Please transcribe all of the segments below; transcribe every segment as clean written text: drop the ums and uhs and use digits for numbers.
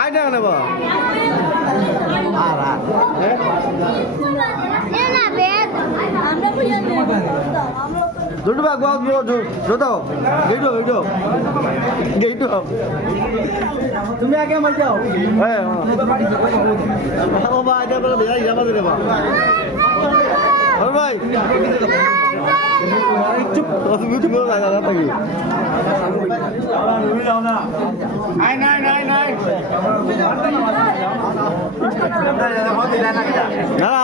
আইটা কেন বা দুটো বাগ দাও গেইটো তুমি আগে মাই যাও হ্যাঁ বাবা এটা বলে দেয়া যাবা দেবে বা আর ভাই চুপ তুমি তুমি লাগা থাকি নাই নাই নাই নাই না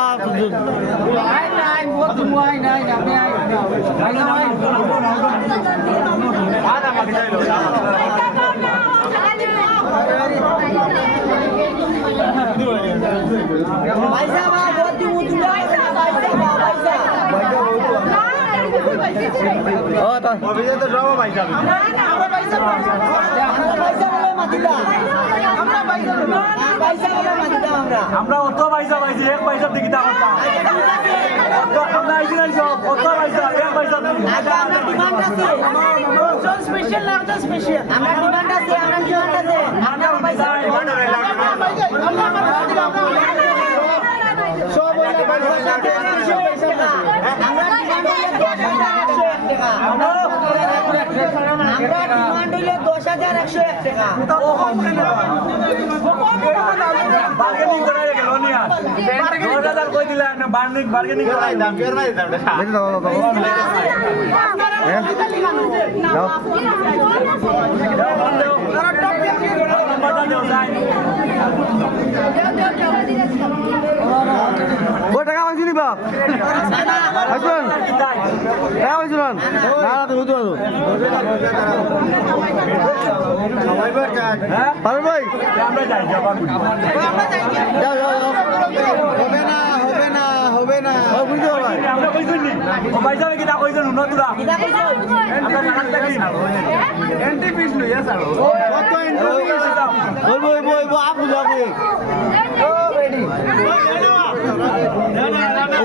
নাই নাই বহুত মুই নাই আপনি আই নাই আদা মাটি যাইলো পয়সা বা বহুত দিমু তুমি পয়সা ও তো অভিজে তো সব পয়সা না না আমরা পয়সা বলে মাটিদা আমরা পয়সা বলে মাটিদা আমরা অত পয়সা পাইছি এক পয়সা দিকে তা করতাম আমরা আইছি না সব অত পয়সা এক পয়সা দিই আমরা ডিমান্ড আছে জল স্পেশাল না জল স্পেশাল আমরা ডিমান্ড আছে আমরা পয়সা ডিমান্ড সব ওইলা পয়সা আমরা ডিমান্ড হইলে 10,101 টাকা বার্গেনিং করা গেল নিয়া 10,000 কই দিলা না বার্গেনিং করাই দাম ফের নাই দাম বেশি দাও কত টাকা পাইছিলি বাপ আসুন টাকা পাইছিলেন না তুমি তো পারো ভাই আমরা যাই যাও হবে না হবে না হবে না বুঝতে ভাই আমরা কইছুন নি পয়সা কি তা কইছুন না তোরা আমরা জানাত থাকি এন্ট্রি ফিস লই স্যার কত এন্ট্রি ফিস ওই আপ যাবে ও রেডি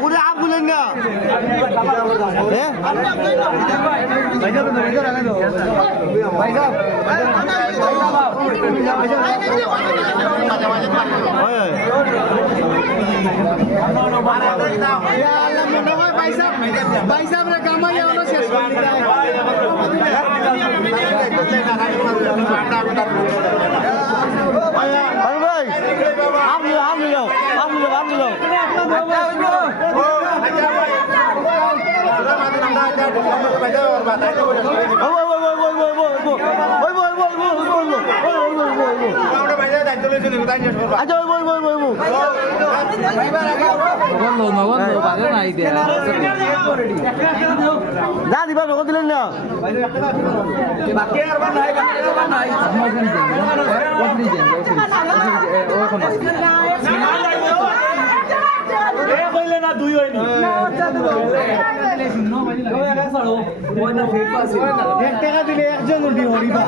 ওরে আপ বলেন না হ্যাঁ ভাই সাহেব তো ইধর আনে দো ভাই সাহেব ভাই সাহেব রে কামাই হলো শেষ করে দিলাম ভাই ভাই আম নিও দিবা নগদ দিলেন না দুই হয়নি এক টাকা দিলে একজন উল্টি হরিবা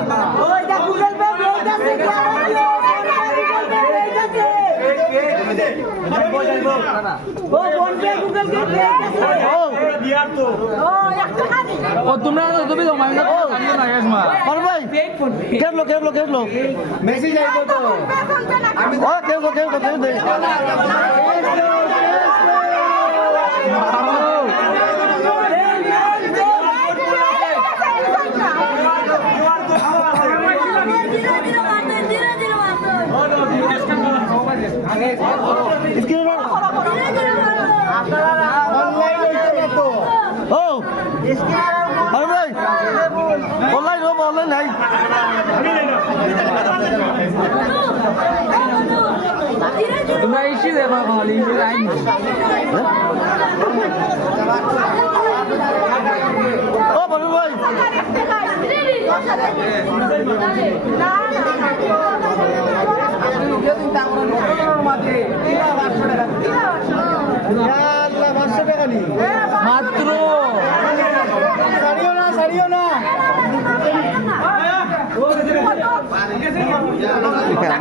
তোমরা কেটলো মেসেজ আইব তো অনলাইন নাই তোমরা ইসি দেবা খালি ইসি লাইন ও বলু ভাই মাত্র সারিও না এখানে